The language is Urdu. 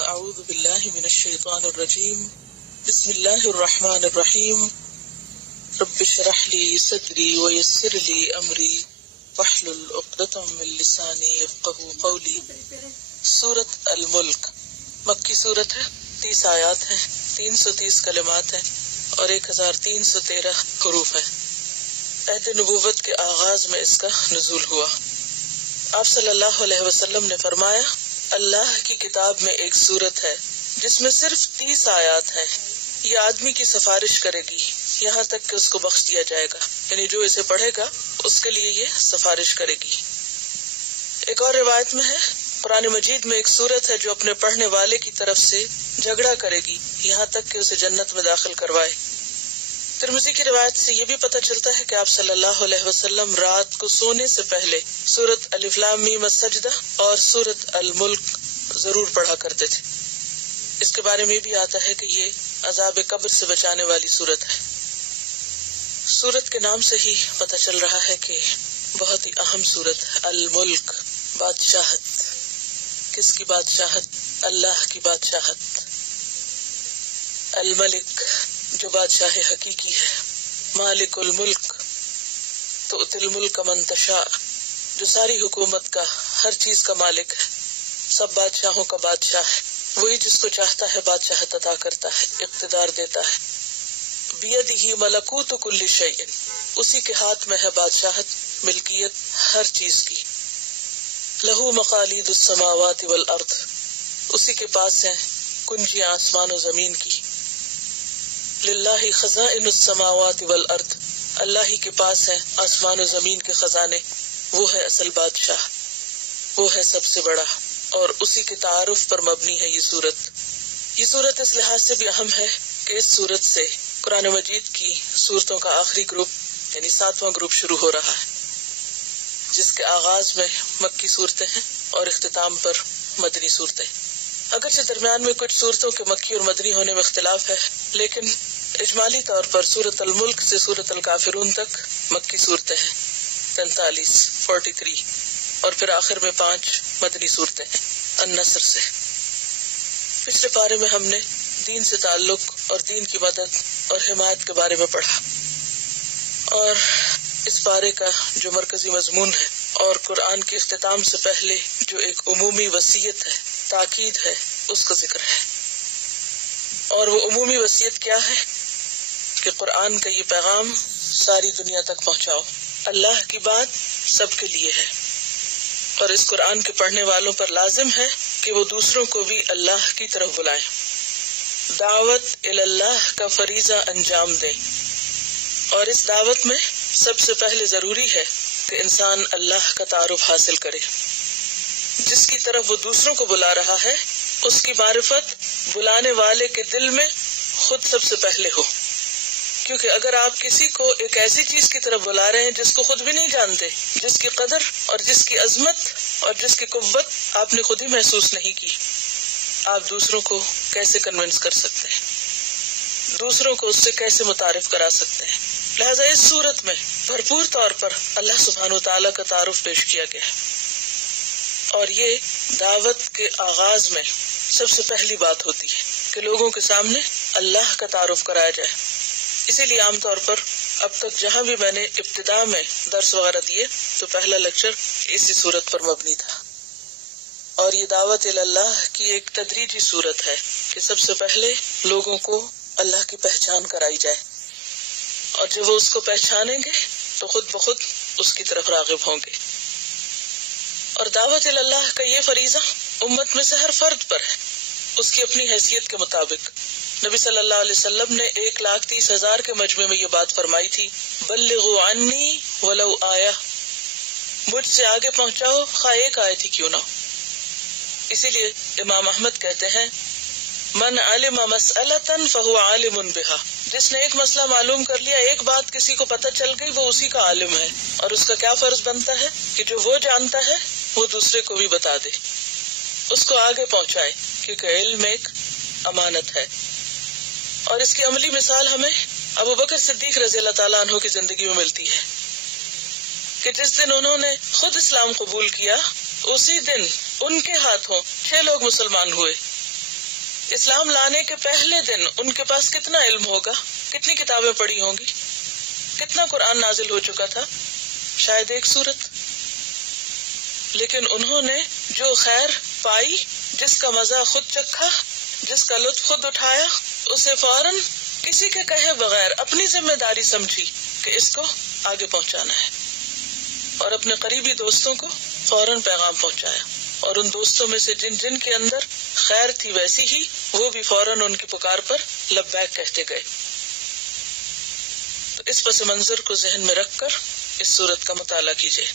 اعوذ باللہ من الشیطان الرجیم بسم اللہ الرحمن الرحیم رب اشرح لی صدری ویسر لی امری واحلل عقدۃ من لسانی یفقہوا قولی۔ سورۃ الملک مکی سورت ہے، 30 آیات ہیں، 330 کلمات ہیں اور 1313 حروف ہیں۔ عہد نبوت کے آغاز میں اس کا نزول ہوا۔ آپ صلی اللہ علیہ وسلم نے فرمایا، اللہ کی کتاب میں ایک سورت ہے جس میں صرف 30 آیات ہیں، یہ آدمی کی سفارش کرے گی یہاں تک کہ اس کو بخش دیا جائے گا، یعنی جو اسے پڑھے گا اس کے لیے یہ سفارش کرے گی۔ ایک اور روایت میں ہے، قرآن مجید میں ایک سورت ہے جو اپنے پڑھنے والے کی طرف سے جھگڑا کرے گی یہاں تک کہ اسے جنت میں داخل کروائے۔ ترمذی کی روایت سے یہ بھی پتہ چلتا ہے کہ آپ صلی اللہ علیہ وسلم رات کو سونے سے پہلے سورۃ الف لام میم السجدہ اور سورۃ الملک ضرور پڑھا کرتے تھے۔ اس کے بارے میں بھی آتا ہے کہ یہ عذاب قبر سے بچانے والی سورت ہے۔ سورت کے نام سے ہی پتہ چل رہا ہے کہ بہت ہی اہم سورت ہے۔ الملک، بادشاہت۔ کس کی بادشاہت؟ اللہ کی بادشاہت۔ الملک، جو بادشاہ حقیقی ہے۔ مالک الملک، تؤتی الملک من تشاء، جو ساری حکومت کا، ہر چیز کا مالک ہے، سب بادشاہوں کا بادشاہ ہے۔ وہی جس کو چاہتا ہے بادشاہت عطا کرتا ہے، اقتدار دیتا ہے۔ بیدہ ملکوت کل شیء، اسی کے ہاتھ میں ہے بادشاہت، ملکیت ہر چیز کی۔ لہ مقالید السماوات والارض، اسی کے پاس ہیں کنجیاں آسمان و زمین کی۔ للہ خزائن السماوات والارض، اللہ ہی کے پاس ہیں آسمان و زمین کے خزانے، وہ ہے اصل بادشاہ، وہ ہے سب سے بڑا، اور اسی کے تعارف پر مبنی ہے یہ سورت۔ یہ سورت اس لحاظ سے بھی اہم ہے کہ اس سورت سے قرآن مجید کی سورتوں کا آخری گروپ یعنی 7واں گروپ شروع ہو رہا ہے، جس کے آغاز میں مکی صورتیں ہیں اور اختتام پر مدنی صورتیں۔ اگرچہ درمیان میں کچھ صورتوں کے مکی اور مدنی ہونے میں اختلاف ہے، لیکن اجمالی طور پر سورۃ الملک سے سورۃ الکافرون تک مکی صورتیں ہیں، 43 اور پھر آخر میں 5 مدنی صورتیں ہیں النصر سے۔ پچھلے پارے میں ہم نے دین سے تعلق اور دین کی مدد اور حمایت کے بارے میں پڑھا، اور اس پارے کا جو مرکزی مضمون ہے اور قرآن کے اختتام سے پہلے جو ایک عمومی وصیت ہے، تاکید ہے، اس کا ذکر ہے۔ اور وہ عمومی وصیت کیا ہے؟ کہ قرآن کا یہ پیغام ساری دنیا تک پہنچاؤ۔ اللہ کی بات سب کے لیے ہے، اور اس قرآن کے پڑھنے والوں پر لازم ہے کہ وہ دوسروں کو بھی اللہ کی طرف بلائیں، دعوت اللہ کا فریضہ انجام دیں۔ اور اس دعوت میں سب سے پہلے ضروری ہے کہ انسان اللہ کا تعارف حاصل کرے۔ جس کی طرف وہ دوسروں کو بلا رہا ہے اس کی معرفت بلانے والے کے دل میں خود سب سے پہلے ہو، کیونکہ اگر آپ کسی کو ایک ایسی چیز کی طرف بلا رہے ہیں جس کو خود بھی نہیں جانتے، جس کی قدر اور جس کی عظمت اور جس کی قوت آپ نے خود ہی محسوس نہیں کی، آپ دوسروں کو کیسے کنونس کر سکتے ہیں؟ دوسروں کو اس سے کیسے متعارف کرا سکتے ہیں؟ لہٰذا اس صورت میں بھرپور طور پر اللہ سبحانہ و تعالیٰ کا تعارف پیش کیا گیا ہے، اور یہ دعوت کے آغاز میں سب سے پہلی بات ہوتی ہے کہ لوگوں کے سامنے اللہ کا تعارف کرایا جائے۔ اسی لیے عام طور پر اب تک جہاں بھی میں نے ابتدا میں درس وغیرہ دیے تو پہلا لیکچر اسی صورت پر مبنی تھا، اور یہ دعوت اللہ کی ایک تدریجی صورت ہے کہ سب سے پہلے لوگوں کو اللہ کی پہچان کرائی جائے، اور جب وہ اس کو پہچانیں گے تو خود بخود اس کی طرف راغب ہوں گے۔ اور دعوت اللہ کا یہ فریضہ امت میں سے ہر فرد پر ہے، اس کی اپنی حیثیت کے مطابق۔ نبی صلی اللہ علیہ وسلم نے 1,30,000 کے مجمع میں یہ بات فرمائی تھی، بلغوا عنی ولو آیہ، مجھ سے آگے پہنچاؤ خواہ ایک آیت ہی کیوں نہ ہو۔ اسی لیے امام احمد کہتے ہیں، من علم مسئلۃ فہو عالم بہا، جس نے ایک مسئلہ معلوم کر لیا، ایک بات کسی کو پتہ چل گئی، وہ اسی کا عالم ہے، اور اس کا کیا فرض بنتا ہے کہ جو وہ جانتا ہے وہ دوسرے کو بھی بتا دے، اس کو آگے پہنچائے، کیونکہ علم ایک امانت ہے۔ اور اس کی عملی مثال ہمیں ابو بکر صدیق رضی اللہ تعالیٰ عنہ کی زندگی میں ملتی ہے کہ جس دن انہوں نے خود اسلام قبول کیا، اسی دن ان کے ہاتھوں 6 لوگ مسلمان ہوئے، اسلام لانے کے پہلے دن ان کے پاس کتنا علم ہوگا، کتنی کتابیں پڑھی ہوں گی، کتنا قرآن نازل ہو چکا تھا؟ شاید ایک سورت. لیکن انہوں نے جو خیر پائی، جس کا مزہ خود چکھا، جس کا لطف خود اٹھایا، اسے فوراً کسی کے کہے بغیر اپنی ذمہ داری سمجھی کہ اس کو آگے پہنچانا ہے، اور اپنے قریبی دوستوں کو فوراً پیغام پہنچایا. اور ان دوستوں میں سے جن کے اندر خیر تھی ویسی ہی وہ بھی فوراً ان کی پکار پر لبیک کہتے گئے. تو اس پس منظر کو ذہن میں رکھ کر اس سورت کا مطالعہ کیجیے.